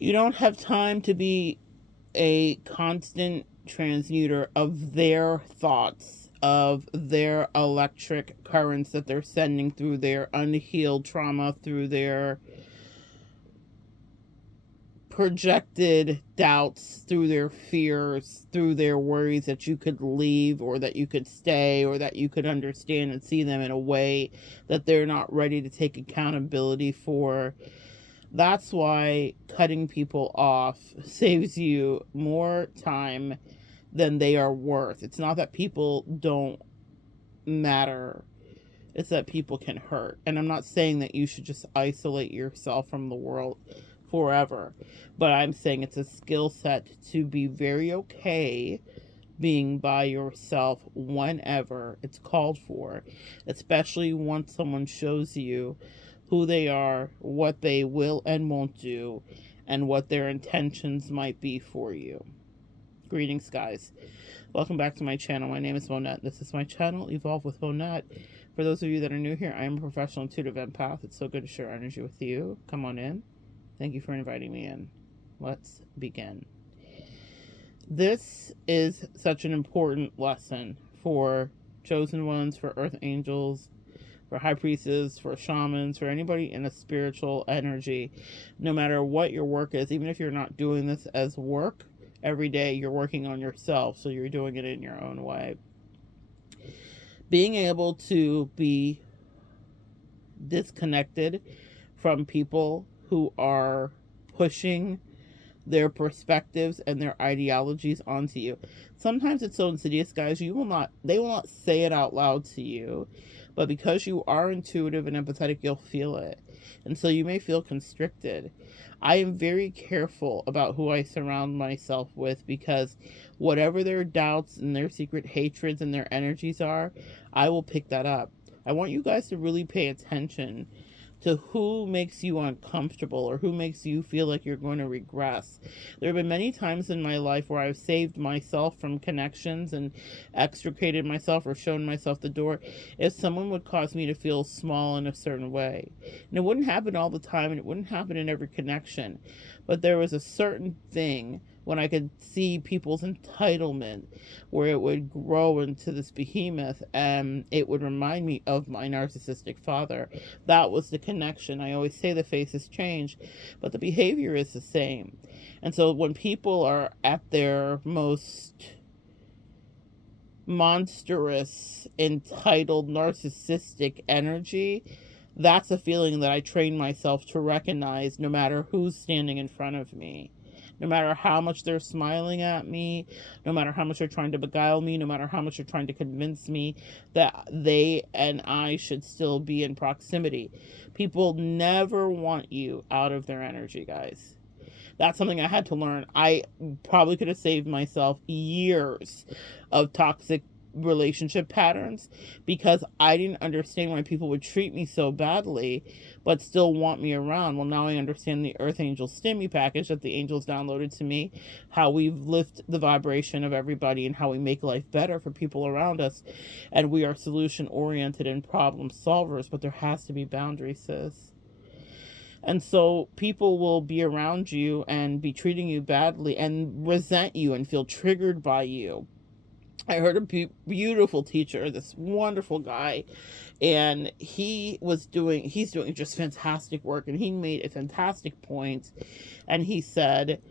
You don't have time to be a constant transmuter of their thoughts, of their electric currents that they're sending through their unhealed trauma, through their projected doubts, through their fears, through their worries that you could leave or that you could stay or that you could understand and see them in a way that they're not ready to take accountability for. That's why cutting people off saves you more time than they are worth. It's not that people don't matter, it's that people can hurt. And I'm not saying that you should just isolate yourself from the world forever, but I'm saying it's a skill set to be very okay being by yourself whenever it's called for, especially once someone shows you who they are, what they will and won't do, and what their intentions might be for you. Greetings, guys. Welcome back to my channel. My name is Monette. This is my channel, Evolve with Monette. For those of you that are new here, I am a professional intuitive empath. It's so good to share energy with you. Come on in. Thank you for inviting me in. Let's begin. This is such an important lesson for chosen ones, for earth angels, for high priestesses, for shamans, for anybody in a spiritual energy. No matter what your work is, even if you're not doing this as work every day, you're working on yourself, so you're doing it in your own way. Being able to be disconnected from people who are pushing their perspectives and their ideologies onto you. Sometimes it's so insidious, guys, they will not say it out loud to you, but because you are intuitive and empathetic, you'll feel it. And so you may feel constricted. I am very careful about who I surround myself with, because whatever their doubts and their secret hatreds and their energies are, I will pick that up. I want you guys to really pay attention to who makes you uncomfortable or who makes you feel like you're going to regress. There have been many times in my life where I've saved myself from connections and extricated myself or shown myself the door if someone would cause me to feel small in a certain way. And it wouldn't happen all the time, and it wouldn't happen in every connection, but there was a certain thing when I could see people's entitlement where it would grow into this behemoth, and it would remind me of my narcissistic father. That was the connection. I always say the faces change, but the behavior is the same. And so when people are at their most monstrous, entitled, narcissistic energy, that's a feeling that I train myself to recognize no matter who's standing in front of me. No matter how much they're smiling at me, no matter how much they're trying to beguile me, no matter how much they're trying to convince me that they and I should still be in proximity. People never want you out of their energy, guys. That's something I had to learn. I probably could have saved myself years of toxic relationship patterns because I didn't understand why people would treat me so badly but still want me around. Well, now I understand the Earth Angel Stimmy package that the angels downloaded to me, how we lift the vibration of everybody and how we make life better for people around us. And we are solution oriented and problem solvers, but there has to be boundaries, sis. And so people will be around you and be treating you badly and resent you and feel triggered by you. I heard a beautiful teacher, this wonderful guy, and he's doing just fantastic work, and he made a fantastic point, and he said,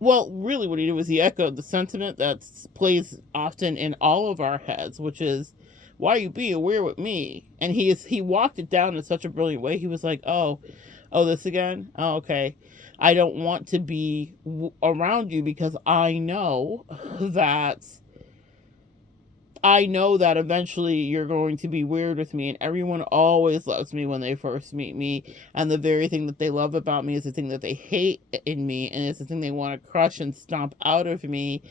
well, really what he did was he echoed the sentiment that plays often in all of our heads, which is, why you be aware with me? And he walked it down in such a brilliant way. He was like, oh, this again? Oh, okay. I don't want to be around you because I know that eventually you're going to be weird with me, and everyone always loves me when they first meet me, and the very thing that they love about me is the thing that they hate in me, and it's the thing they want to crush and stomp out of me,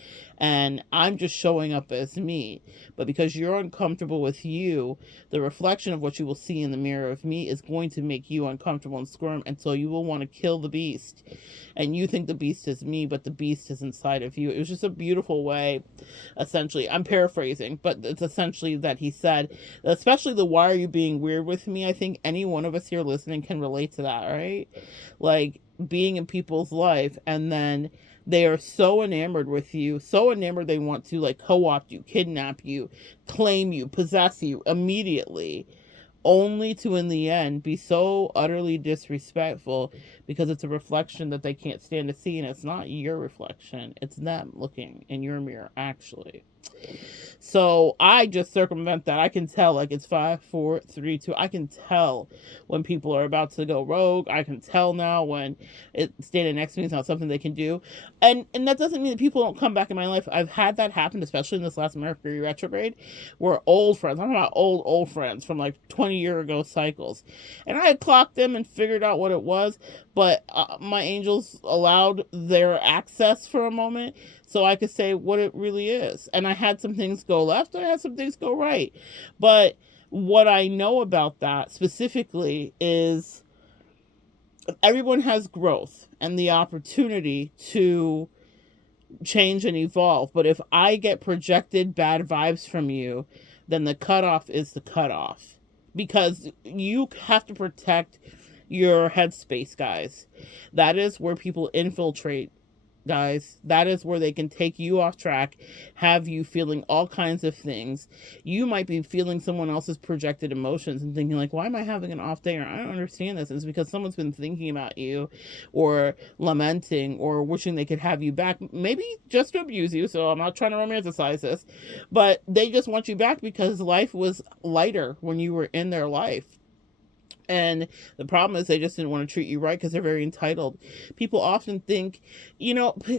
and I'm just showing up as me. But because you're uncomfortable with you, the reflection of what you will see in the mirror of me is going to make you uncomfortable and squirm, and so you will want to kill the beast. And you think the beast is me, but the beast is inside of you. It was just a beautiful way, essentially. I'm paraphrasing, but it's essentially that he said, especially the why are you being weird with me? I think any one of us here listening can relate to that, right? Like, being in people's life, and then they are so enamored with you, so enamored they want to like co-opt you, kidnap you, claim you, possess you immediately, only to in the end be so utterly disrespectful because it's a reflection that they can't stand to see, and it's not your reflection, it's them looking in your mirror actually. So I just circumvent that. I can tell, like, it's 5, 4, 3, 2. I can tell when people are about to go rogue. I can tell now when it's standing next to me is not something they can do. And that doesn't mean that people don't come back in my life. I've had that happen, especially in this last Mercury retrograde, where old friends, I'm talking about old friends from like 20-year ago cycles. And I had clocked them and figured out what it was, but my angels allowed their access for a moment so I could say what it really is. And I had some things go left, and I had some things go right. But what I know about that specifically is everyone has growth and the opportunity to change and evolve. But if I get projected bad vibes from you, then the cutoff is the cutoff. Because you have to protect your headspace, guys. That is where people infiltrate, guys. That is where they can take you off track, have you feeling all kinds of things. You might be feeling someone else's projected emotions and thinking like, why am I having an off day? Or I don't understand this. And it's because someone's been thinking about you or lamenting or wishing they could have you back, maybe just to abuse you. So I'm not trying to romanticize this, but they just want you back because life was lighter when you were in their life. And the problem is they just didn't want to treat you right because they're very entitled. People often think,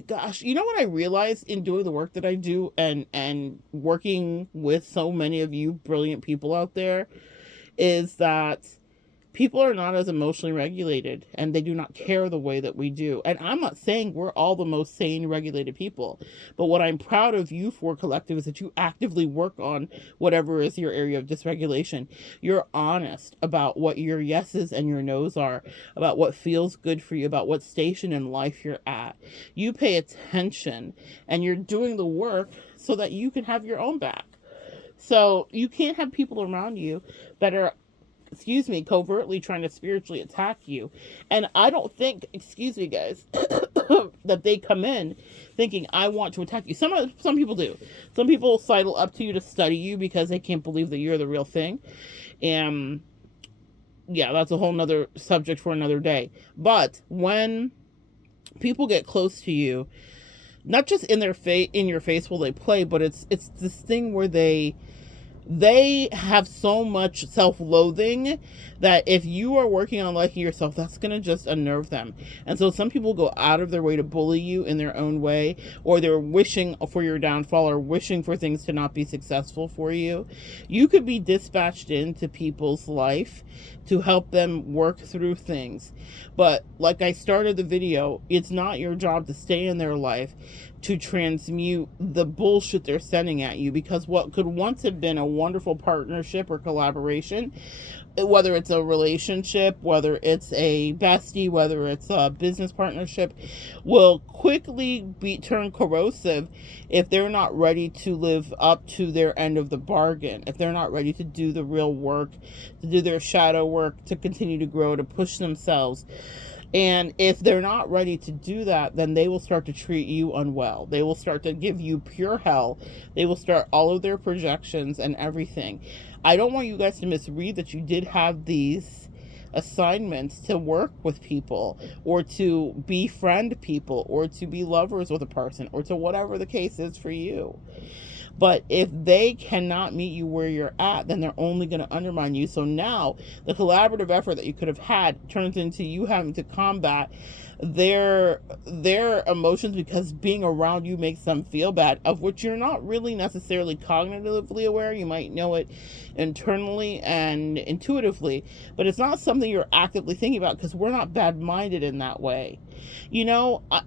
gosh, you know what I realized in doing the work that I do and working with so many of you brilliant people out there is that people are not as emotionally regulated, and they do not care the way that we do. And I'm not saying we're all the most sane, regulated people, but what I'm proud of you for, collective, is that you actively work on whatever is your area of dysregulation. You're honest about what your yeses and your nos are, about what feels good for you, about what station in life you're at. You pay attention, and you're doing the work so that you can have your own back. So you can't have people around you that are covertly trying to spiritually attack you. And I don't think, guys, that they come in thinking, I want to attack you. Some people do. Some people sidle up to you to study you because they can't believe that you're the real thing. And yeah, that's a whole nother subject for another day. But when people get close to you, not just in your face will they play, but it's this thing where they have so much self-loathing that if you are working on liking yourself, that's going to just unnerve them. And so some people go out of their way to bully you in their own way, or they're wishing for your downfall or wishing for things to not be successful for you. You could be dispatched into people's life to help them work through things. But like I started the video, it's not your job to stay in their life to transmute the bullshit they're sending at you, because what could once have been a wonderful partnership or collaboration, whether it's a relationship, whether it's a bestie, whether it's a business partnership, will quickly turn corrosive if they're not ready to live up to their end of the bargain, if they're not ready to do the real work, to do their shadow work, to continue to grow, to push themselves. And if they're not ready to do that, then they will start to treat you unwell. They will start to give you pure hell. They will start all of their projections and everything. I don't want you guys to misread that you did have these assignments to work with people, or to befriend people, or to be lovers with a person, or to whatever the case is for you. But if they cannot meet you where you're at, then they're only going to undermine you. So now the collaborative effort that you could have had turns into you having to combat their emotions, because being around you makes them feel bad, of which you're not really necessarily cognitively aware. You might know it internally and intuitively, but it's not something you're actively thinking about, because we're not bad-minded in that way.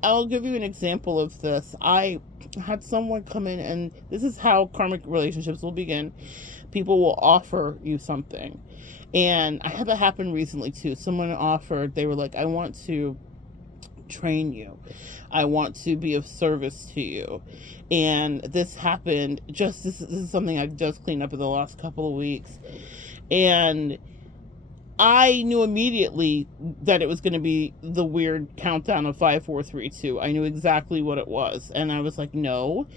I'll give you an example of this. I had someone come in, and this is how karmic relationships will begin. People will offer you something, and I had that happen recently too. Someone offered, they were like, I want to train you, I want to be of service to you. And this happened this is something I've just cleaned up in the last couple of weeks, and I knew immediately that it was going to be the weird countdown of 5, 4, 3, 2. I knew exactly what it was. And I was like, no,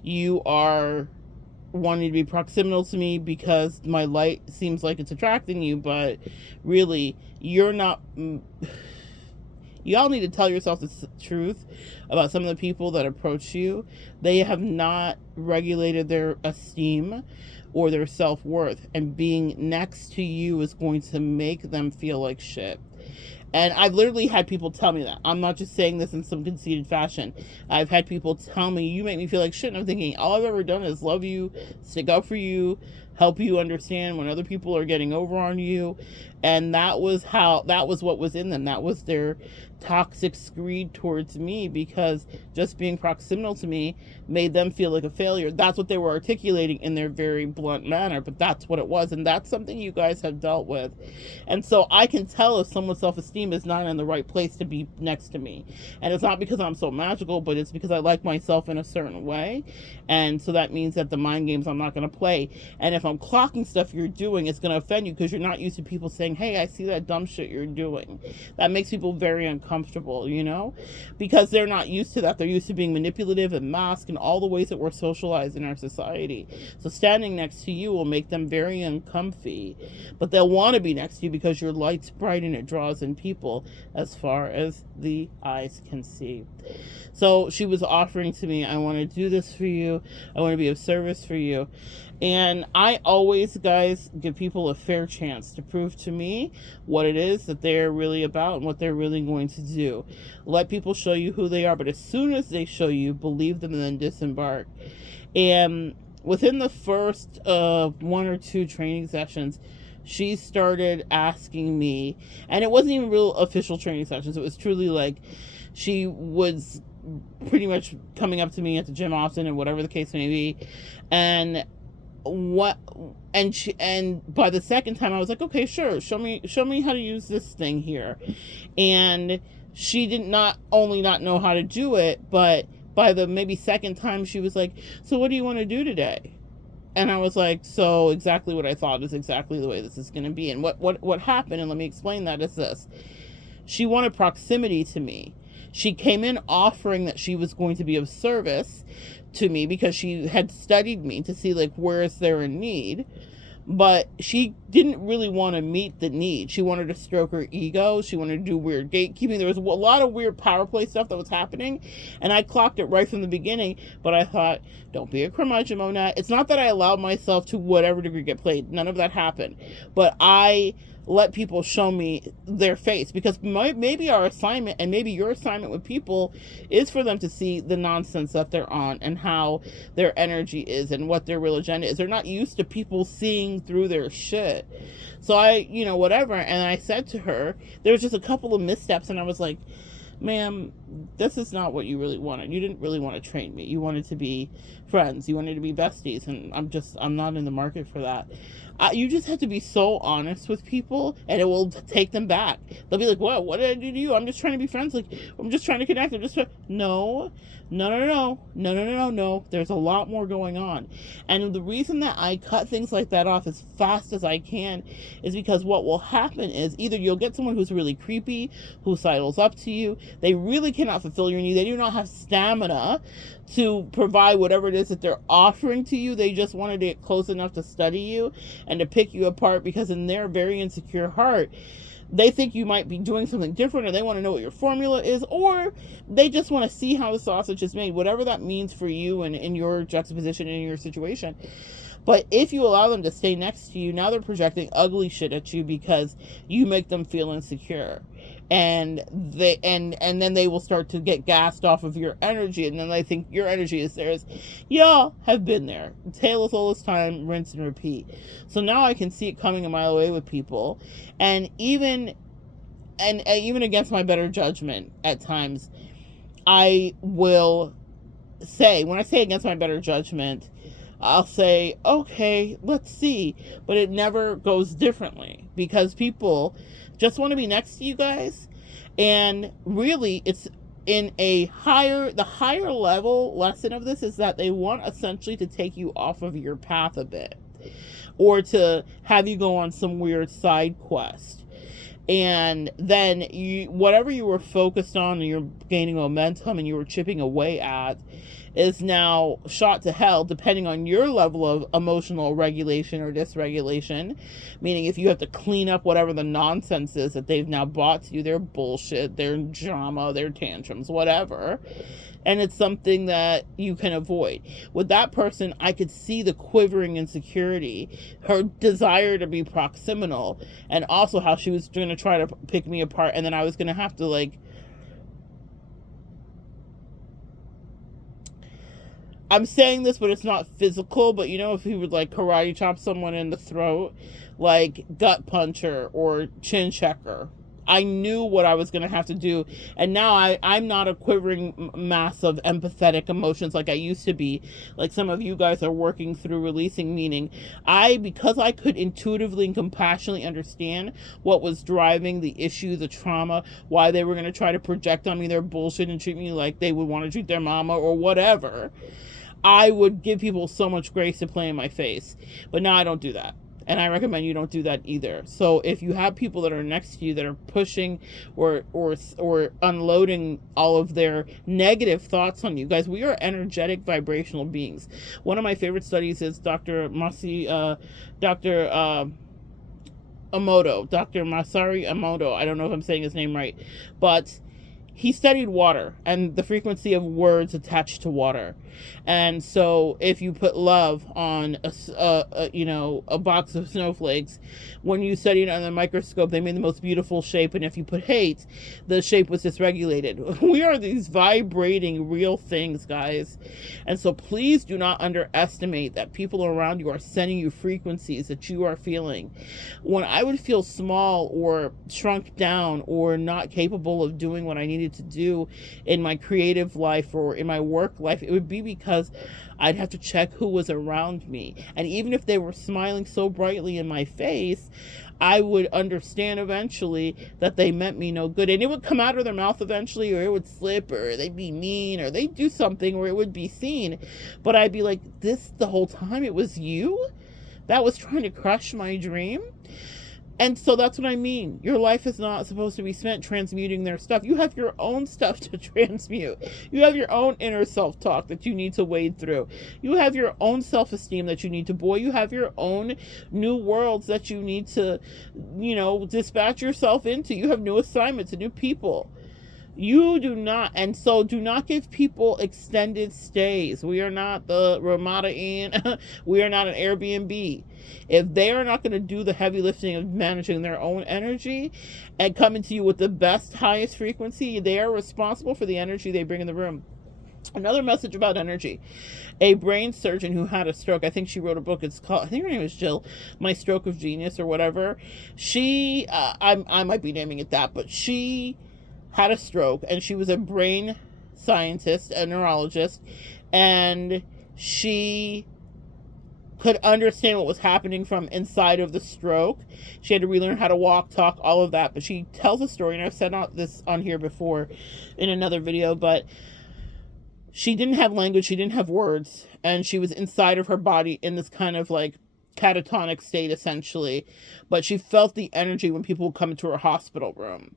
you are wanting to be proximal to me because my light seems like it's attracting you, but really, you're not. Y'all need to tell yourself the truth about some of the people that approach you. They have not regulated their esteem or their self-worth, and being next to you is going to make them feel like shit. And I've literally had people tell me that. I'm not just saying this in some conceited fashion. I've had people tell me, you make me feel like shit. And I'm thinking, all I've ever done is love you, stick up for you, help you understand when other people are getting over on you. And that was what was in them. That was their toxic screed towards me, because just being proximal to me made them feel like a failure. That's what they were articulating in their very blunt manner, but that's what it was. And that's something you guys have dealt with. And so I can tell if someone's self-esteem is not in the right place to be next to me. And it's not because I'm so magical, but it's because I like myself in a certain way. And so that means that the mind games I'm not going to play. And if I'm clocking stuff you're doing, it's going to offend you because you're not used to people saying, hey, I see that dumb shit you're doing. That makes people very uncomfortable, you know, because they're not used to that. They're used to being manipulative and masked and all the ways that we're socialized in our society. So standing next to you will make them very uncomfy, but they'll want to be next to you because your light's bright and it draws in people as far as the eyes can see. So she was offering to me, I want to do this for you. I want to be of service for you. And I always, guys, give people a fair chance to prove to me what it is that they're really about and what they're really going to do. Let people show you who they are, but as soon as they show you, believe them and then disembark. And within the first 1 or 2 training sessions, she started asking me, and it wasn't even real official training sessions. It was truly like she was pretty much coming up to me at the gym often, and whatever the case may be. And by the second time I was like, okay, sure, show me how to use this thing here. And she did not only not know how to do it, but by the maybe second time she was like, so what do you want to do today? And I was like, so exactly what I thought is exactly the way this is going to be. And what happened, and let me explain that, is this. She wanted proximity to me. She came in offering that she was going to be of service to me because she had studied me to see, like, where is there a need. But she didn't really want to meet the need. She wanted to stroke her ego. She wanted to do weird gatekeeping. There was a lot of weird power play stuff that was happening, and I clocked it right from the beginning. But I thought, don't be a curmudgeon, Monette. It's not that I allowed myself to whatever degree get played. None of that happened. But I let people show me their face, because maybe our assignment, and maybe your assignment with people, is for them to see the nonsense that they're on and how their energy is and what their real agenda is. They're not used to people seeing through their shit. So whatever. And I said to her, there was just a couple of missteps, and I was like, ma'am, this is not what you really wanted. You didn't really want to train me. You wanted to be friends. You wanted to be besties. And I'm not in the market for that. You just have to be so honest with people, and it will take them back. They'll be like, what did I do to you? I'm just trying to be friends. Like, I'm just trying to connect. No. There's a lot more going on. And the reason that I cut things like that off as fast as I can is because what will happen is either you'll get someone who's really creepy, who sidles up to you. They really cannot fulfill your need. They do not have stamina to provide whatever it is that they're offering to you. They just wanted to get close enough to study you and to pick you apart, because in their very insecure heart, they think you might be doing something different, or they want to know what your formula is, or they just want to see how the sausage is made, whatever that means for you and in your juxtaposition, in your situation. But if you allow them to stay next to you, now they're projecting ugly shit at you because you make them feel insecure. And then they will start to get gassed off of your energy, and then they think your energy is theirs. Y'all have been there. Tale as old as time, rinse and repeat. So now I can see it coming a mile away with people, and even against my better judgment at times, I will say, when I say against my better judgment, I'll say, okay, let's see. But it never goes differently, because people just want to be next to you guys. And really, it's in the higher level lesson of this is that they want essentially to take you off of your path a bit, or to have you go on some weird side quest. And then whatever you were focused on and you're gaining momentum and you were chipping away at is now shot to hell, depending on your level of emotional regulation or dysregulation. Meaning, if you have to clean up whatever the nonsense is that they've now brought to you, their bullshit, their drama, their tantrums, whatever. And it's something that you can avoid. With that person, I could see the quivering insecurity, her desire to be proximal, and also how she was going to try to pick me apart, and then I was going to have to, like, I'm saying this, but it's not physical, but you know, if he would, like, karate chop someone in the throat, like gut puncher or chin checker, I knew what I was going to have to do. And now I'm not a quivering mass of empathetic emotions like I used to be, like some of you guys are working through releasing. Meaning, because I could intuitively and compassionately understand what was driving the issue, the trauma, why they were going to try to project on me their bullshit and treat me like they would want to treat their mama or whatever, I would give people so much grace to play in my face. But now I don't do that. And I recommend you don't do that either. So if you have people that are next to you that are pushing or unloading all of their negative thoughts on you, guys, we are energetic vibrational beings. One of my favorite studies is Dr. Masari Emoto. I don't know if I'm saying his name right, but he studied water and the frequency of words attached to water. And so if you put love on a box of snowflakes, when you study it under the microscope, they made the most beautiful shape. And if you put hate, the shape was dysregulated. We are these vibrating real things, guys. And so please do not underestimate that people around you are sending you frequencies that you are feeling. When I would feel small or shrunk down or not capable of doing what I needed to do in my creative life or in my work life, it would be because I'd have to check who was around me. And even if they were smiling so brightly in my face, I would understand eventually that they meant me no good. And it would come out of their mouth eventually, or it would slip, or they'd be mean, or they'd do something where it would be seen. But I'd be like, this the whole time it was you that was trying to crush my dream? And so that's what I mean. Your life is not supposed to be spent transmuting their stuff. You have your own stuff to transmute. You have your own inner self-talk that you need to wade through. You have your own self-esteem that you need to buoy. You have your own new worlds that you need to, dispatch yourself into. You have new assignments and new people. You do not, and so do not give people extended stays. We are not the Ramada Inn. We are not an Airbnb. If they are not going to do the heavy lifting of managing their own energy and coming to you with the best, highest frequency, they are responsible for the energy they bring in the room. Another message about energy. A brain surgeon who had a stroke, I think she wrote a book, it's called, I think her name is Jill, My Stroke of Genius or whatever. She, I might be naming it that, but she had a stroke, and she was a brain scientist, a neurologist, and she could understand what was happening from inside of the stroke. She had to relearn how to walk, talk, all of that, but she tells a story, and I've said this on here before in another video, but she didn't have language, she didn't have words, and she was inside of her body in this kind of like catatonic state essentially, but she felt the energy when people would come into her hospital room.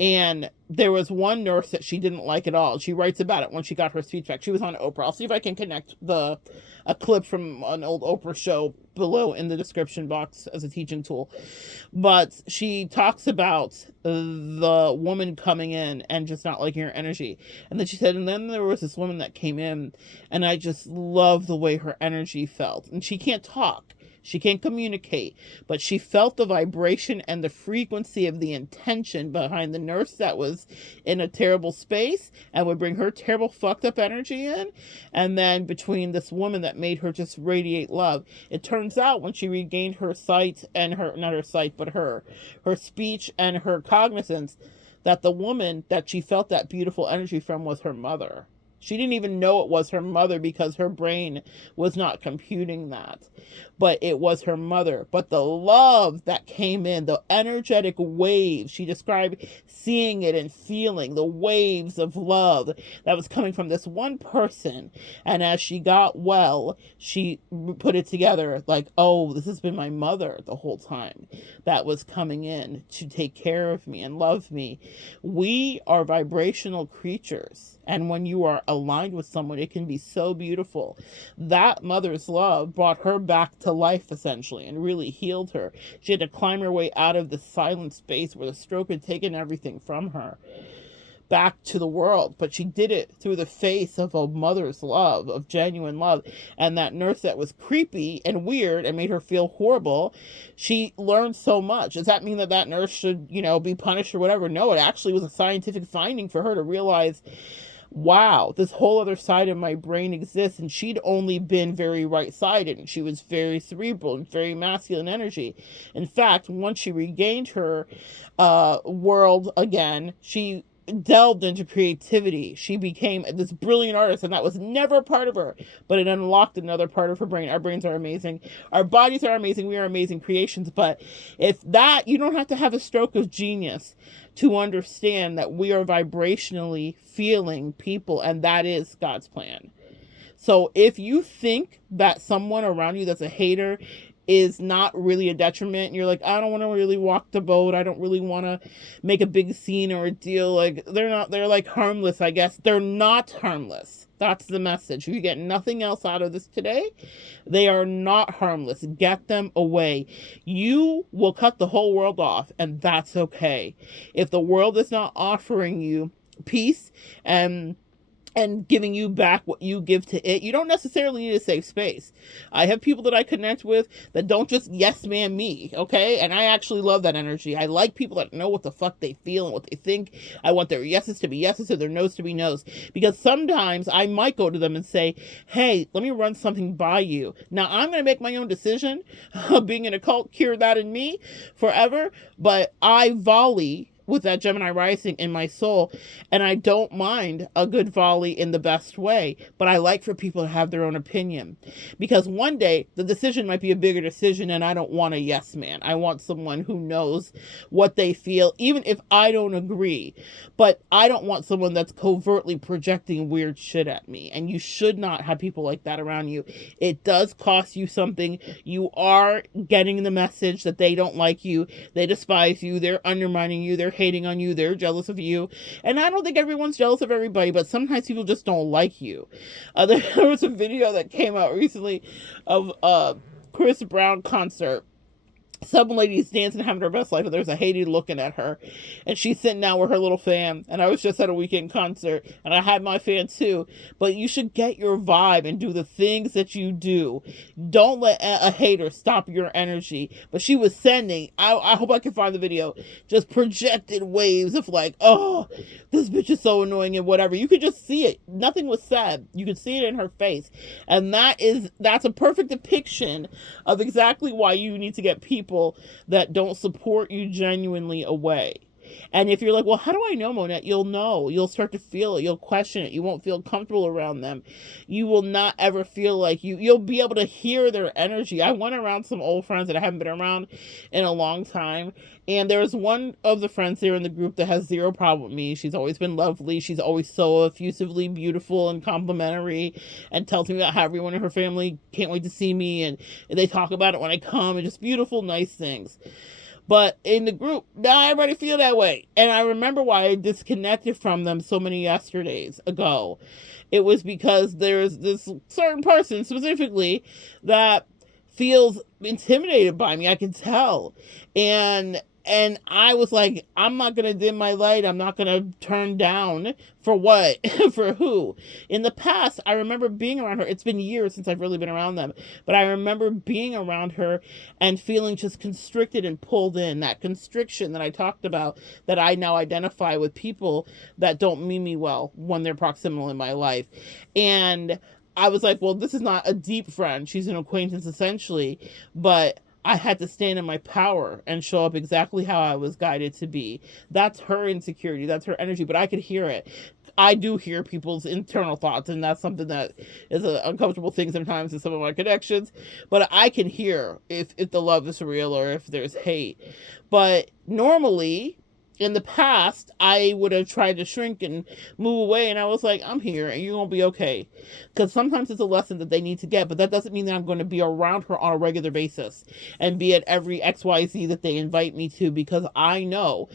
And there was one nurse that she didn't like at all. She writes about it when she got her speech back. She was on Oprah. I'll see if I can connect a clip from an old Oprah show below in the description box as a teaching tool. But she talks about the woman coming in and just not liking her energy. And then she said, and then there was this woman that came in, and I just love the way her energy felt. And she can't talk. She can't communicate, but she felt the vibration and the frequency of the intention behind the nurse that was in a terrible space and would bring her terrible fucked up energy in. And then between this woman that made her just radiate love. It turns out when she regained her sight and her speech and her cognizance, that the woman that she felt that beautiful energy from was her mother. She didn't even know it was her mother because her brain was not computing that. But it was her mother. But the love that came in, the energetic waves, she described seeing it and feeling the waves of love that was coming from this one person. And as she got well, she put it together like, oh, this has been my mother the whole time that was coming in to take care of me and love me. We are vibrational creatures. And when you are aligned with someone, it can be so beautiful. That mother's love brought her back to life, essentially, and really healed her. She had to climb her way out of the silent space where the stroke had taken everything from her back to the world, but she did it through the face of a mother's love, of genuine love. And that nurse that was creepy and weird and made her feel horrible, she learned so much. Does that mean that that nurse should, be punished or whatever? No, it actually was a scientific finding for her to realize, wow, this whole other side of my brain exists. And she'd only been very right-sided, and she was very cerebral and very masculine energy. In fact, once she regained her world again, she delved into creativity. She became this brilliant artist, and that was never a part of her, but it unlocked another part of her brain. Our brains are amazing. Our bodies are amazing. We are amazing creations. But if that, you don't have to have a stroke of genius to understand that we are vibrationally feeling people, and that is God's plan. So if you think that someone around you that's a hater is not really a detriment, and you're like, I don't want to really walk the boat, I don't really want to make a big scene or a deal, like they're like harmless, I guess. They're not harmless. That's the message. You get nothing else out of this today. They are not harmless. Get them away. You will cut the whole world off, and that's okay. If the world is not offering you peace and giving you back what you give to it, you don't necessarily need a safe space. I have people that I connect with that don't just yes man me, okay? And I actually love that energy. I like people that know what the fuck they feel and what they think. I want their yeses to be yeses and their no's to be no's. Because sometimes I might go to them and say, hey, let me run something by you. Now, I'm going to make my own decision. Being in a cult cured that in me forever. But I volley with that Gemini rising in my soul, and I don't mind a good volley in the best way, but I like for people to have their own opinion, because one day the decision might be a bigger decision, and I don't want a yes man. I want someone who knows what they feel, even if I don't agree, but I don't want someone that's covertly projecting weird shit at me, and you should not have people like that around you. It does cost you something. You are getting the message that they don't like you, they despise you, they're undermining you, they're hating on you, they're jealous of you. And I don't think everyone's jealous of everybody, but sometimes people just don't like you. There was a video that came out recently of a Chris Brown concert. Some lady's dancing, having her best life, and there's a Haiti looking at her, and she's sitting down with her little fan. And I was just at a weekend concert, and I had my fan too. But you should get your vibe and do the things that you do. Don't let a hater stop your energy. But she was sending, I hope I can find the video, just projected waves of like, oh, this bitch is so annoying and whatever. You could just see it. Nothing was said. You could see it in her face. And that's a perfect depiction of exactly why you need to get people that don't support you genuinely away. And if you're like, well, how do I know, Monette? You'll know. You'll start to feel it. You'll question it. You won't feel comfortable around them. You will not ever feel like you'll be able to hear their energy. I went around some old friends that I haven't been around in a long time. And there's one of the friends there in the group that has zero problem with me. She's always been lovely. She's always so effusively beautiful and complimentary, and tells me about how everyone in her family can't wait to see me. And they talk about it when I come, and just beautiful, nice things. But in the group, not everybody feel that way. And I remember why I disconnected from them so many yesterdays ago. It was because there's this certain person specifically that feels intimidated by me. I can tell. And I was like, I'm not going to dim my light. I'm not going to turn down for what? For who? In the past, I remember being around her. It's been years since I've really been around them. But I remember being around her and feeling just constricted and pulled in. That constriction that I talked about, that I now identify with people that don't mean me well when they're proximal in my life. And I was like, well, this is not a deep friend. She's an acquaintance essentially. But I had to stand in my power and show up exactly how I was guided to be. That's her insecurity. That's her energy. But I could hear it. I do hear people's internal thoughts, and that's something that is an uncomfortable thing sometimes in some of my connections. But I can hear if the love is real or if there's hate. But normally, in the past, I would have tried to shrink and move away, and I was like, I'm here, and you're going to be okay. Because sometimes it's a lesson that they need to get, but that doesn't mean that I'm going to be around her on a regular basis and be at every XYZ that they invite me to, because I know,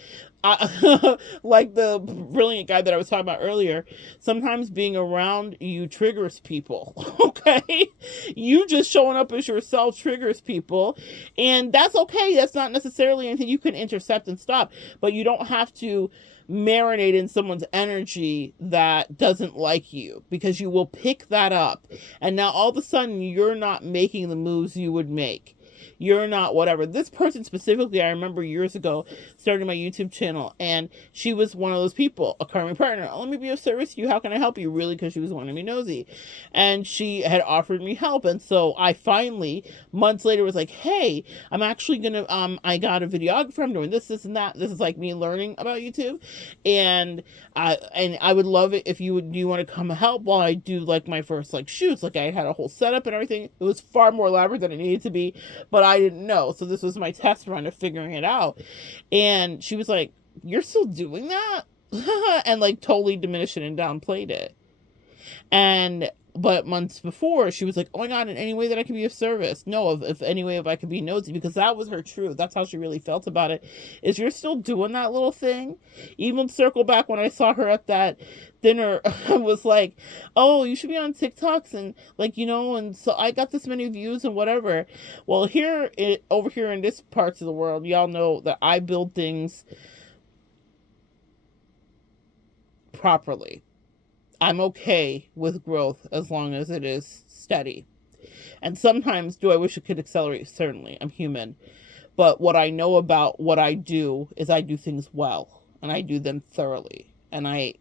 like the brilliant guy that I was talking about earlier, sometimes being around you triggers people, okay? You just showing up as yourself triggers people, and that's okay. That's not necessarily anything you can intercept and stop, but you don't have to marinate in someone's energy that doesn't like you, because you will pick that up, and now all of a sudden you're not making the moves you would make. You're not whatever. This person specifically, I remember years ago starting my YouTube channel, and she was one of those people, a karmic partner. Let me be of service to you. How can I help you? Really, because she was wanting me nosy. And she had offered me help. And so I finally, months later, was like, hey, I'm actually going to, I got a videographer. I'm doing this, and that. This is like me learning about YouTube. And I would love it if do you want to come help while I do like my first like shoots. Like I had a whole setup and everything. It was far more elaborate than it needed to be, but I didn't know. So this was my test run of figuring it out. And she was like, you're still doing that? And like totally diminished it and downplayed it. But months before, she was like, oh my God, in any way that I can be of service. No, if any way if I could be nosy, because that was her truth. That's how she really felt about it, is you're still doing that little thing. Even circle back when I saw her at that dinner, was like, oh, you should be on TikToks, and like, and so I got this many views and whatever. Well, over here in this parts of the world, y'all know that I build things properly. I'm okay with growth as long as it is steady. And sometimes, do I wish it could accelerate? Certainly. I'm human. But what I know about what I do is I do things well, and I do them thoroughly, and I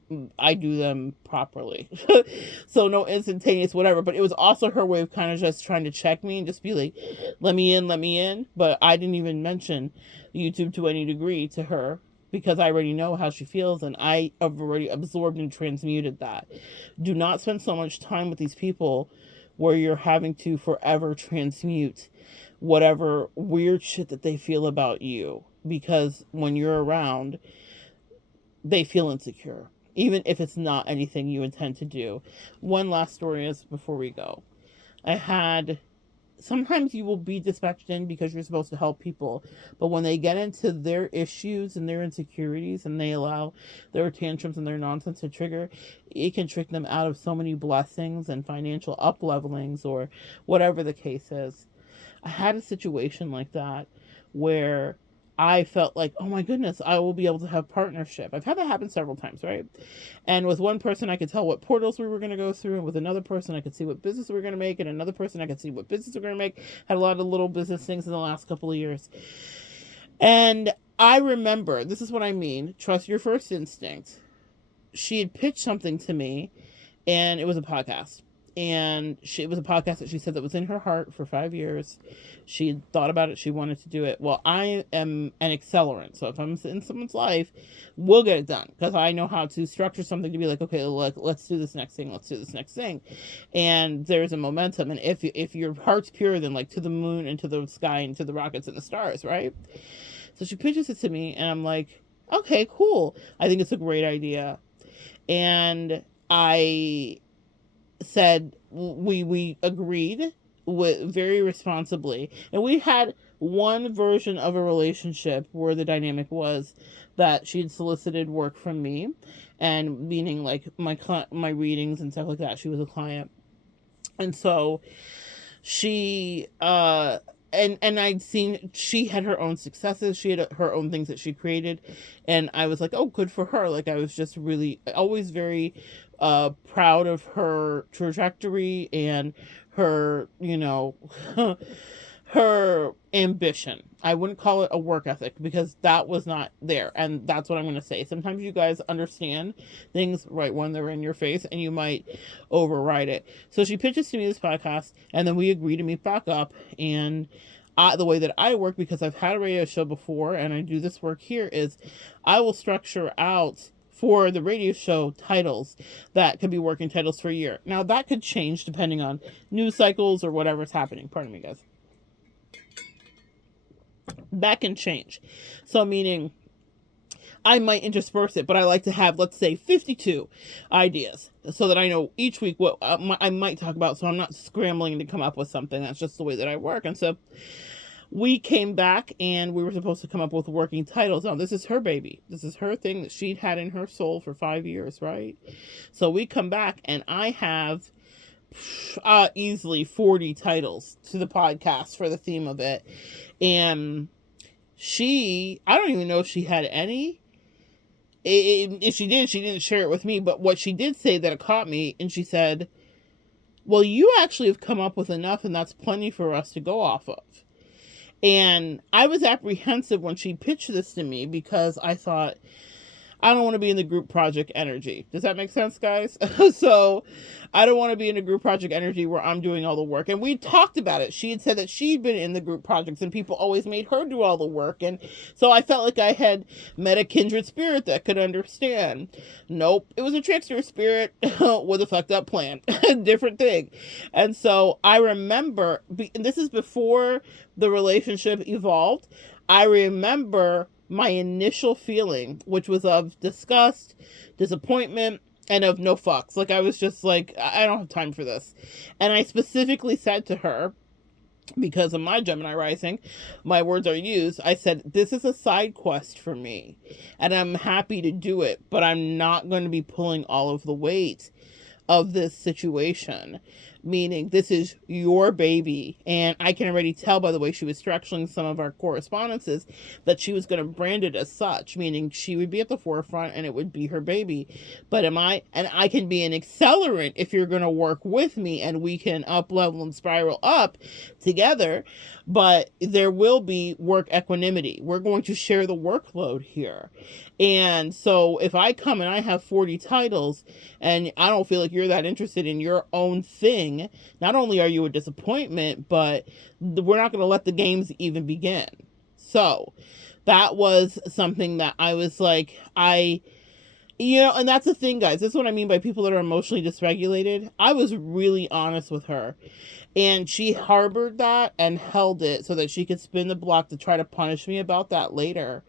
do them properly. So no instantaneous whatever. But it was also her way of kind of just trying to check me and just be like, let me in. But I didn't even mention YouTube to any degree to her, because I already know how she feels, and I have already absorbed and transmuted that. Do not spend so much time with these people where you're having to forever transmute whatever weird shit that they feel about you, because when you're around, they feel insecure, even if it's not anything you intend to do. One last story is before we go. Sometimes you will be dispatched in because you're supposed to help people, but when they get into their issues and their insecurities and they allow their tantrums and their nonsense to trigger, it can trick them out of so many blessings and financial up-levelings or whatever the case is. I had a situation like that where I felt like, oh my goodness, I will be able to have partnership. I've had that happen several times, right? And with one person, I could tell what portals we were going to go through. And with another person, I could see what business we were going to make. And another person, I could see what business we were going to make. Had a lot of little business things in the last couple of years. And I remember, this is what I mean, trust your first instinct. She had pitched something to me, and it was a podcast. And it was a podcast that she said that was in her heart for 5 years. She had thought about it. She wanted to do it. Well, I am an accelerant. So if I'm in someone's life, we'll get it done. Because I know how to structure something to be like, okay, let's do this next thing. Let's do this next thing. And there's a momentum. And if your heart's pure, then like to the moon and to the sky and to the rockets and the stars, right? So she pitches it to me, and I'm like, okay, cool. I think it's a great idea. And I said, we agreed with very responsibly, and we had one version of a relationship where the dynamic was that she had solicited work from me, and meaning like my readings and stuff like that. She was a client, and so she and I'd seen she had her own successes, she had her own things that she created, and I was like, oh, good for her. Like I was just really always very proud of her trajectory and her, her ambition. I wouldn't call it a work ethic, because that was not there. And that's what I'm going to say. Sometimes you guys understand things right when they're in your face, and you might override it. So she pitches to me this podcast, and then we agree to meet back up. And the way that I work, because I've had a radio show before and I do this work here, is I will structure out for the radio show titles that could be working titles for a year. Now, that could change depending on news cycles or whatever's happening. Pardon me, guys. That can change. So, meaning I might intersperse it, but I like to have, let's say, 52 ideas so that I know each week what I might talk about, so I'm not scrambling to come up with something. That's just the way that I work. And so we came back and we were supposed to come up with working titles. Now, this is her baby. This is her thing that she'd had in her soul for 5 years, right? So we come back and I have easily 40 titles to the podcast for the theme of it. And I don't even know if she had any. If she did, she didn't share it with me. But what she did say that it caught me, and she said, well, you actually have come up with enough, and that's plenty for us to go off of. And I was apprehensive when she pitched this to me because I thought, I don't want to be in the group project energy. Does that make sense, guys? So I don't want to be in a group project energy where I'm doing all the work. And we talked about it. She had said that she'd been in the group projects and people always made her do all the work. And so I felt like I had met a kindred spirit that could understand. Nope. It was a trickster spirit with a fucked up plan. Different thing. And so I remember, and this is before the relationship evolved, I remember my initial feeling, which was of disgust, disappointment, and of no fucks. Like, I was just like, I don't have time for this. And I specifically said to her, because of my Gemini rising, my words are used, I said, this is a side quest for me, and I'm happy to do it, but I'm not going to be pulling all of the weight of this situation. Meaning, this is your baby. And I can already tell by the way she was structuring some of our correspondences that she was going to brand it as such, meaning she would be at the forefront and it would be her baby. But I can be an accelerant if you're going to work with me and we can up level and spiral up together. But there will be work equanimity. We're going to share the workload here. And so if I come and I have 40 titles and I don't feel like you're that interested in your own thing, not only are you a disappointment, but we're not going to let the games even begin. So that was something that I was like, and that's the thing, guys. This is what I mean by people that are emotionally dysregulated. I was really honest with her. And she harbored that and held it so that she could spin the block to try to punish me about that later,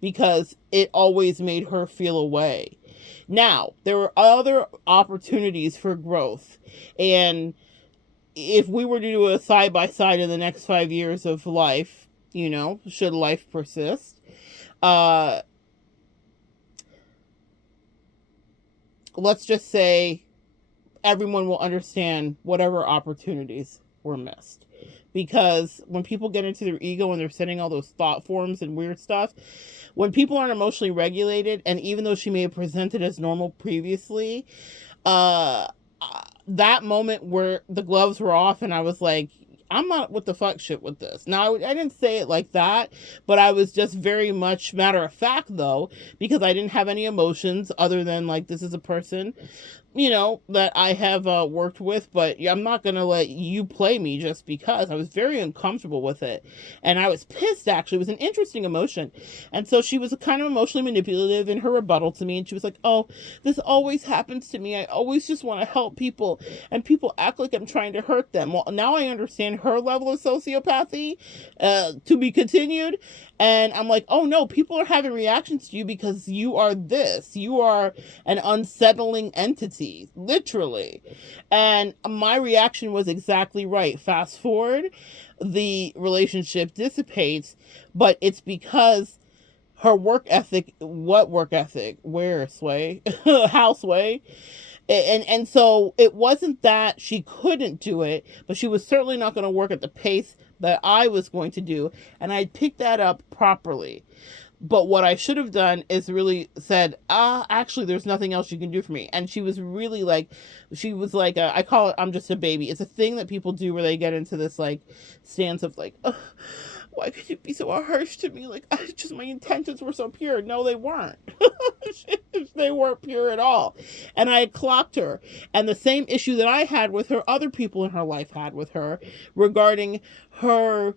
because it always made her feel away. Now, there were other opportunities for growth. And if we were to do a side-by-side in the next 5 years of life, should life persist, let's just say everyone will understand whatever opportunities were missed. Because when people get into their ego and they're sending all those thought forms and weird stuff, when people aren't emotionally regulated, and even though she may have presented as normal previously, that moment where the gloves were off and I was like, I'm not with the fuck shit with this. Now, I didn't say it like that, but I was just very much matter of fact, though, because I didn't have any emotions other than, like, this is a person, that I have worked with, but I'm not going to let you play me just because. I was very uncomfortable with it. And I was pissed, actually. It was an interesting emotion. And so she was kind of emotionally manipulative in her rebuttal to me. And she was like, oh, this always happens to me. I always just want to help people. And people act like I'm trying to hurt them. Well, now I understand her level of sociopathy, to be continued. And I'm like, oh no, people are having reactions to you because you are this. You are an unsettling entity, literally. And my reaction was exactly right. Fast forward, the relationship dissipates, but it's because her work ethic, what work ethic? Where, Sway? How, Sway? And so it wasn't that she couldn't do it, but she was certainly not going to work at the pace that I was going to do. And I picked that up properly. But what I should have done is really said, actually, there's nothing else you can do for me. And she was really like, I call it, I'm just a baby. It's a thing that people do where they get into this like stance of like, why could you be so harsh to me? Like, my intentions were so pure. No, they weren't. They weren't pure at all. And I had clocked her. And the same issue that I had with her, other people in her life had with her regarding her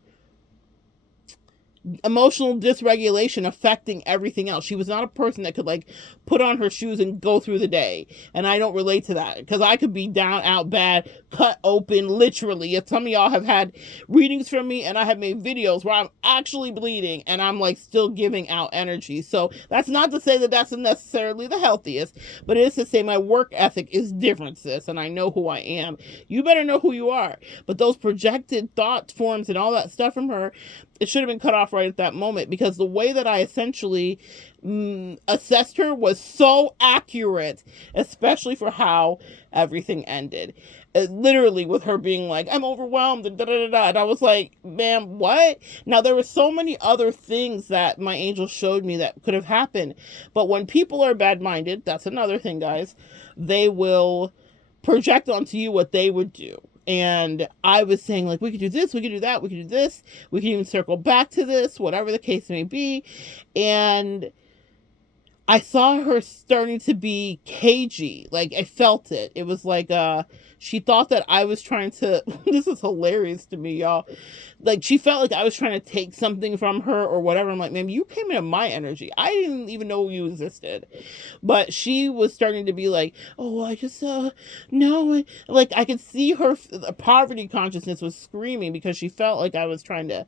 emotional dysregulation affecting everything else. She was not a person that could like put on her shoes and go through the day. And I don't relate to that because I could be down, out bad, cut open, literally. If some of y'all have had readings from me and I have made videos where I'm actually bleeding and I'm like still giving out energy. So that's not to say that that's necessarily the healthiest, but it is to say my work ethic is different, sis, and I know who I am. You better know who you are. But those projected thought forms and all that stuff from her, it should have been cut off right at that moment, because the way that I essentially assessed her was so accurate, especially for how everything ended. Literally with her being like, I'm overwhelmed and da-da-da-da. And I was like, ma'am, what? Now, there were so many other things that my angel showed me that could have happened. But when people are bad-minded, that's another thing, guys, they will project onto you what they would do. And I was saying, like, we could do this, we could do that, we could do this, we could even circle back to this, whatever the case may be. And I saw her starting to be cagey. Like, I felt it. It was like, she thought that I was trying to, this is hilarious to me, y'all. Like, she felt like I was trying to take something from her or whatever. I'm like, man, you came into my energy. I didn't even know you existed. But she was starting to be like, oh, I just, no. Like, I could see her poverty consciousness was screaming because she felt like I was trying to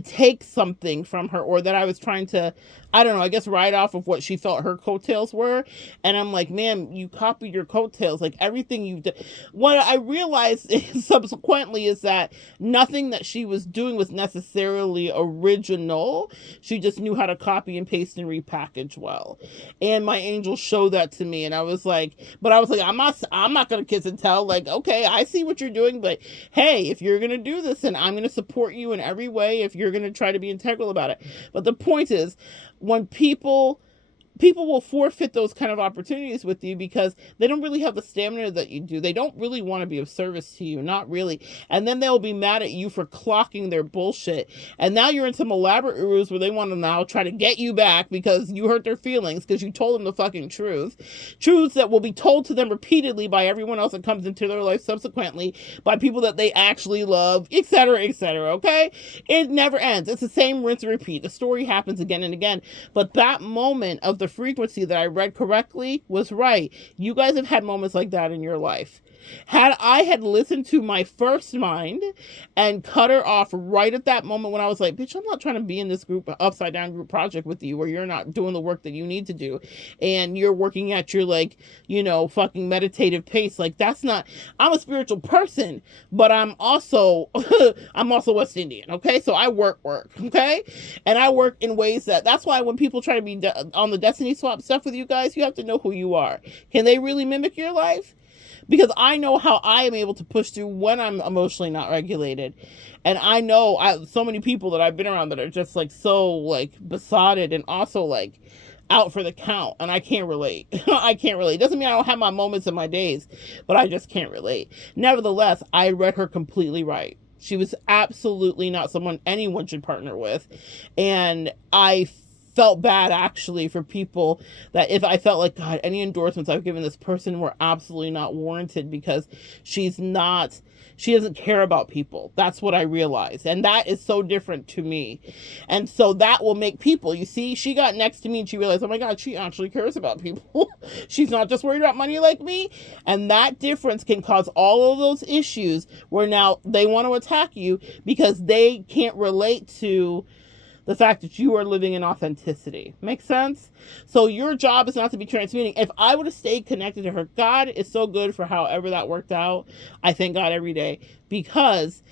take something from her, or that I was trying to, I don't know, I guess ride off of what she felt her coattails were. And I'm like, man, you copied your coattails. Like, everything you did. What I realized subsequently is that nothing that she was doing was necessarily original. She just knew how to copy and paste and repackage well. And my angel showed that to me. And I was like, I'm not going to kiss and tell. Like, okay, I see what you're doing, but hey, if you're going to do this, then I'm going to support you in every way if you're going to try to be integral about it. But the point is, when people will forfeit those kind of opportunities with you because they don't really have the stamina that you do. They don't really want to be of service to you, not really. And then they'll be mad at you for clocking their bullshit. And now you're in some elaborate ruse where they want to now try to get you back because you hurt their feelings because you told them the fucking truth. Truths that will be told to them repeatedly by everyone else that comes into their life subsequently, by people that they actually love, etc., okay? It never ends. It's the same rinse and repeat. The story happens again and again. But that moment of the frequency that I read correctly was right. You guys have had moments like that in your life. Had I had listened to my first mind and cut her off right at that moment when I was like, bitch, I'm not trying to be in this group, upside down group project with you where you're not doing the work that you need to do and you're working at your, like, you know, fucking meditative pace. Like, that's not, I'm a spiritual person, but I'm also West Indian, okay? So I work, okay? And I work in ways that's why when people try to be on the destiny swap stuff with you guys, you have to know who you are. Can they really mimic your life? Because I know how I am able to push through when I'm emotionally not regulated. And I know so many people that I've been around that are just like so like besotted and also like out for the count. And I can't relate. I can't relate. Doesn't mean I don't have my moments and my days, but I just can't relate. Nevertheless, I read her completely right. She was absolutely not someone anyone should partner with. And I felt bad actually for people that if I felt like, God, any endorsements I've given this person were absolutely not warranted because she doesn't care about people. That's what I realized. And that is so different to me. And so that will make people, you see, she got next to me and she realized, oh my God, she actually cares about people. She's not just worried about money like me. And that difference can cause all of those issues where now they want to attack you because they can't relate to the fact that you are living in authenticity. Make sense? So your job is not to be transmuting. If I would have stayed connected to her, God is so good for however that worked out. I thank God every day, because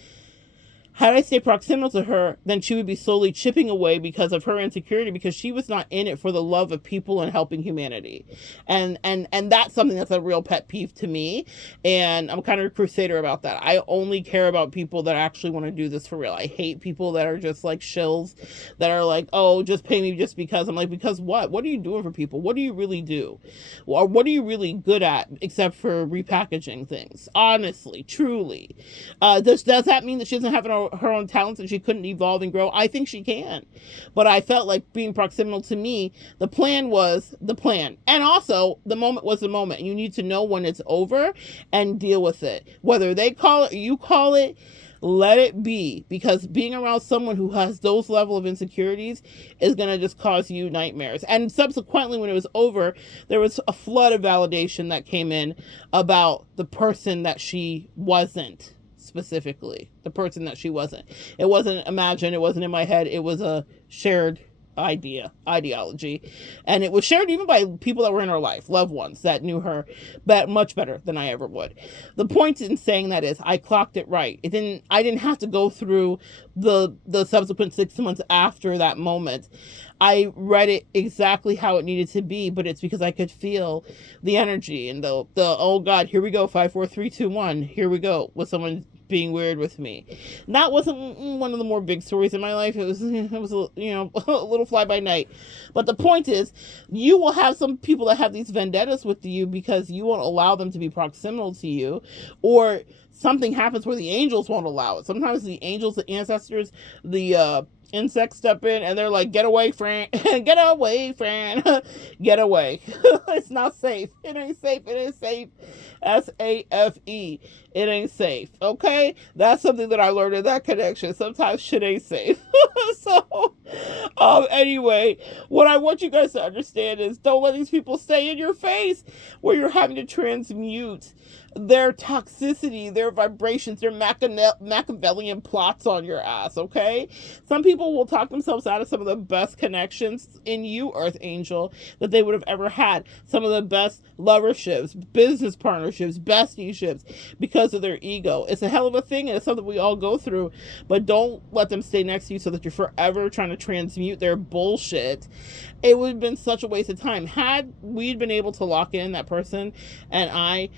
had I stayed proximal to her, then she would be slowly chipping away because of her insecurity, because she was not in it for the love of people and helping humanity. And that's something that's a real pet peeve to me. And I'm kind of a crusader about that. I only care about people that actually want to do this for real. I hate people that are just like shills that are like, oh, just pay me just because. I'm like, because what? What are you doing for people? What do you really do? Or what are you really good at except for repackaging things? Honestly, truly. Does that mean that she doesn't have her own talents and she couldn't evolve and grow? I think she can. But I felt like being proximal to me, the plan was the plan. And also, the moment was the moment. You need to know when it's over and deal with it. Whether they call it or you call it, Let it be, because being around someone who has those level of insecurities is going to just cause you nightmares. And subsequently, when it was over, there was a flood of validation that came in about the person that she wasn't. Specifically, the person that she wasn't. It wasn't imagined, it wasn't in my head, it was a shared ideology, and it was shared even by people that were in her life, loved ones that knew her much better than I ever would. The point in saying that is I clocked it right. I didn't have to go through the subsequent 6 months after that moment. I read it exactly how it needed to be, but it's because I could feel the energy and the oh God, here we go, 5, 4, 3, 2, 1, here we go, with someone being weird with me. And that wasn't one of the more big stories in my life. It was a little fly by night. But the point is, you will have some people that have these vendettas with you because you won't allow them to be proximal to you, or something happens where the angels won't allow it. Sometimes the angels, the ancestors, the insects step in and they're like, get away, Fran. Get away, Fran. Get away. It's not safe. It ain't safe. It ain't safe. SAFE. It ain't safe. Okay? That's something that I learned in that connection. Sometimes shit ain't safe. So, anyway, what I want you guys to understand is don't let these people stay in your face where you're having to transmute their toxicity, their vibrations, their Machiavellian plots on your ass, okay? Some people will talk themselves out of some of the best connections in you, Earth Angel, that they would have ever had. Some of the best loverships, business partnerships, bestieships, because of their ego. It's a hell of a thing, and it's something we all go through, but don't let them stay next to you so that you're forever trying to transmute their bullshit. It would have been such a waste of time. Had we been able to lock in that person, and I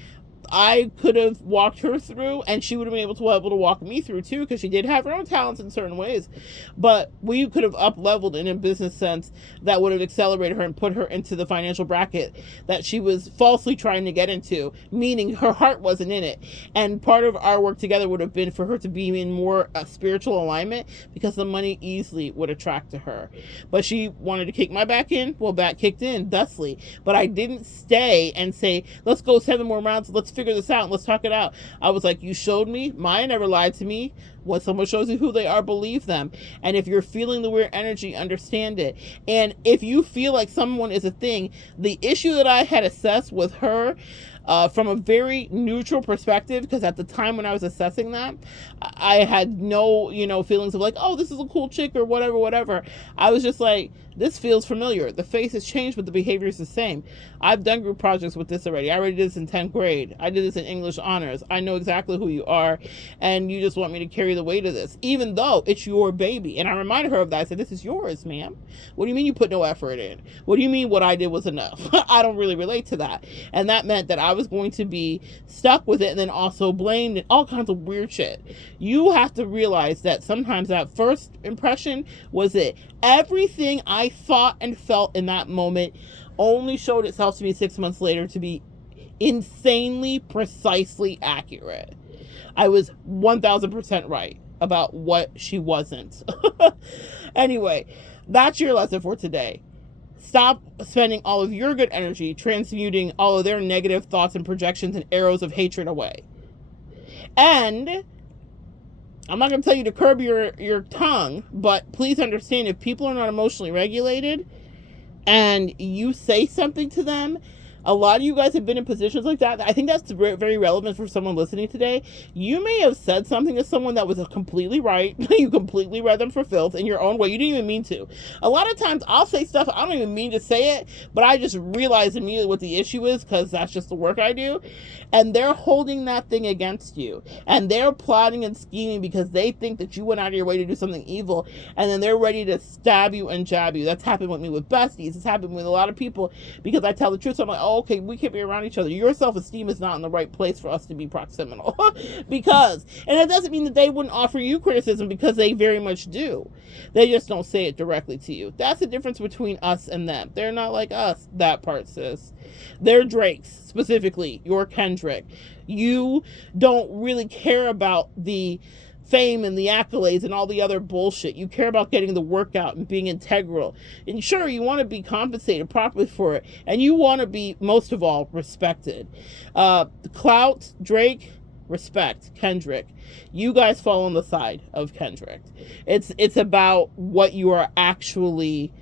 could have walked her through, and she would have been able to walk me through too, because she did have her own talents in certain ways. But we could have up-leveled in a business sense that would have accelerated her and put her into the financial bracket that she was falsely trying to get into, meaning her heart wasn't in it. And part of our work together would have been for her to be in more spiritual alignment, because the money easily would attract to her. But she wanted to kick my back in. Well, back kicked in thusly. But I didn't stay and say, let's go 7 more rounds, let's figure this out, let's talk it out. I was like, you showed me, Maya never lied to me. When someone shows you who they are, believe them. And if you're feeling the weird energy, understand it. And if you feel like someone is a thing, the issue that I had assessed with her from a very neutral perspective, because at the time when I was assessing that, I had no, feelings of like, oh, this is a cool chick or whatever. I was just like, this feels familiar. The face has changed, but the behavior is the same. I've done group projects with this already. I already did this in 10th grade. I did this in English honors. I know exactly who you are, and you just want me to carry the weight of this, even though it's your baby. And I reminded her of that. I said, this is yours, ma'am. What do you mean you put no effort in? What do you mean what I did was enough? I don't really relate to that. And that meant that I was going to be stuck with it and then also blamed and all kinds of weird shit. You have to realize that sometimes that first impression was it. Everything I thought and felt in that moment only showed itself to me 6 months later to be insanely precisely accurate. I was 1000% right about what she wasn't. Anyway, that's your lesson for today. Stop spending all of your good energy transmuting all of their negative thoughts and projections and arrows of hatred away. And I'm not going to tell you to curb your tongue, but please understand, if people are not emotionally regulated and you say something to them, a lot of you guys have been in positions like that. I think that's very relevant for someone listening today. You may have said something to someone that was completely right. You completely read them for filth in your own way. You didn't even mean to. A lot of times I'll say stuff, I don't even mean to say it, but I just realize immediately what the issue is, because that's just the work I do. And they're holding that thing against you. And they're plotting and scheming because they think that you went out of your way to do something evil. And then they're ready to stab you and jab you. That's happened with me with besties. It's happened with a lot of people, because I tell the truth. So I'm like, oh, okay, we can't be around each other. Your self-esteem is not in the right place for us to be proximal. And it doesn't mean that they wouldn't offer you criticism, because they very much do. They just don't say it directly to you. That's the difference between us and them. They're not like us, that part, sis. They're Drakes, specifically. You're Kendrick. You don't really care about the fame and the accolades and all the other bullshit. You care about getting the workout and being integral. And sure, you want to be compensated properly for it. And you want to be, most of all, respected. Clout, Drake, respect, Kendrick. You guys fall on the side of Kendrick. It's about what you are actually,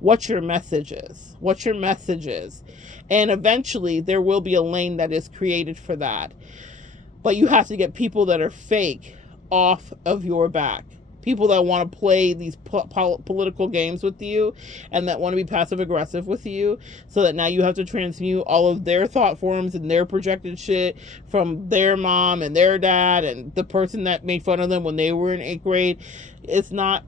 what your message is. What your message is. And eventually there will be a lane that is created for that. But you have to get people that are fake off of your back. People that want to play these political games with you and that want to be passive aggressive with you, so that now you have to transmute all of their thought forms and their projected shit from their mom and their dad and the person that made fun of them when they were in 8th grade.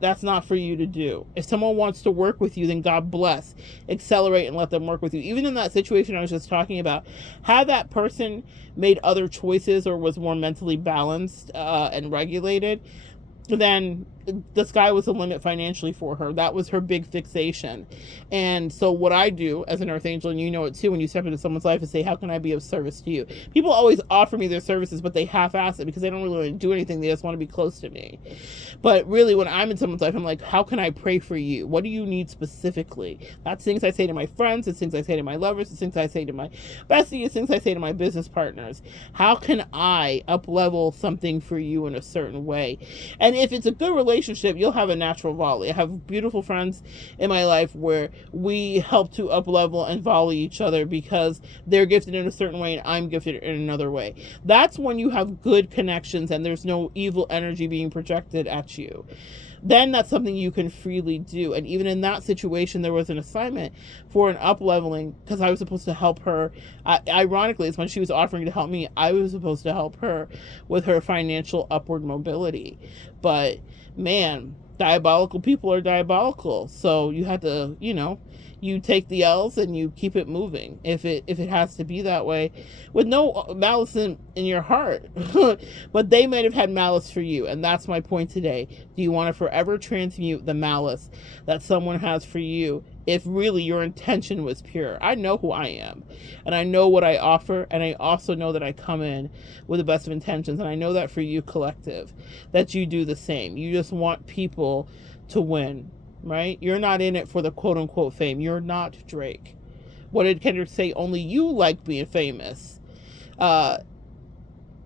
That's not for you to do. If someone wants to work with you, then God bless. Accelerate and let them work with you. Even in that situation I was just talking about, had that person made other choices or was more mentally balanced and regulated, then the sky was the limit financially for her. That was her big fixation. And so what I do as an earth angel, and you know it too, when you step into someone's life, is say, how can I be of service to you? People always offer me their services, but they half-ass it because they don't really want to do anything. They just want to be close to me. But really, when I'm in someone's life, I'm like, how can I pray for you? What do you need specifically? That's things I say to my friends. It's things I say to my lovers. It's things I say to my besties. It's things I say to my business partners. How can I up-level something for you in a certain way? And if it's a good relationship, you'll have a natural volley. I have beautiful friends in my life where we help to up-level and volley each other because they're gifted in a certain way and I'm gifted in another way. That's when you have good connections and there's no evil energy being projected at you. Then that's something you can freely do. And even in that situation, there was an assignment for an up-leveling because I was supposed to help her. Ironically, it's when she was offering to help me, I was supposed to help her with her financial upward mobility. But man, diabolical people are diabolical. So you have to, you take the L's and you keep it moving if it has to be that way, with no malice in your heart. But they might have had malice for you, and that's my point today. Do you want to forever transmute the malice that someone has for you if really your intention was pure? I know who I am, and I know what I offer, and I also know that I come in with the best of intentions, and I know that for you, collective, that you do the same. You just want people to win. Right? You're not in it for the quote-unquote fame. You're not Drake. What did Kendrick say? Only you like being famous.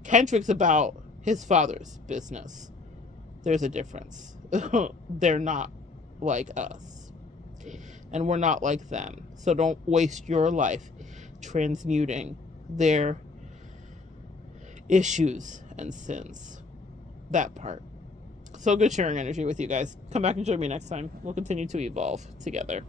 Kendrick's about his father's business. There's a difference. They're not like us. And we're not like them. So don't waste your life transmuting their issues and sins. That part. So good sharing energy with you guys. Come back and join me next time. We'll continue to evolve together.